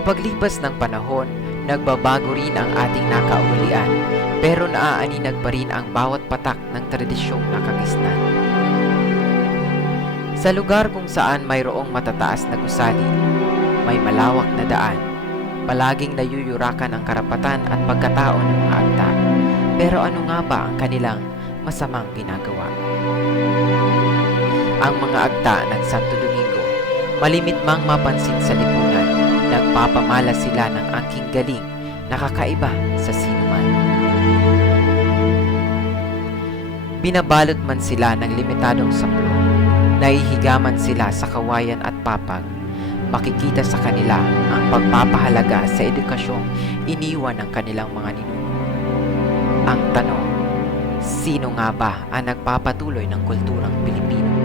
paglipas ng panahon, nagbabago rin ang ating nakaulian, pero naaaninag pa rin ang bawat patak ng tradisyong nakagisnan. Sa lugar kung saan mayroong matataas na gusali, may malawak na daan, palaging nayuyurakan ang karapatan at pagkatao ng mga akta. Pero ano nga ba ang kanilang masamang ginagawa? Ang mga akta ng Santo Domingo, malimit mang mapansin sa lipunan, nagpapamala sila ng angking galing na kakaiba sa sinuman. Binabalot man sila ng limitadong saplo, nahihigaman sila sa kawayan at papag, makikita sa kanila ang pagpapahalaga sa edukasyong iniwan ng kanilang mga ninuno. Ang tanong, sino nga ba ang nagpapatuloy ng kulturang Pilipino?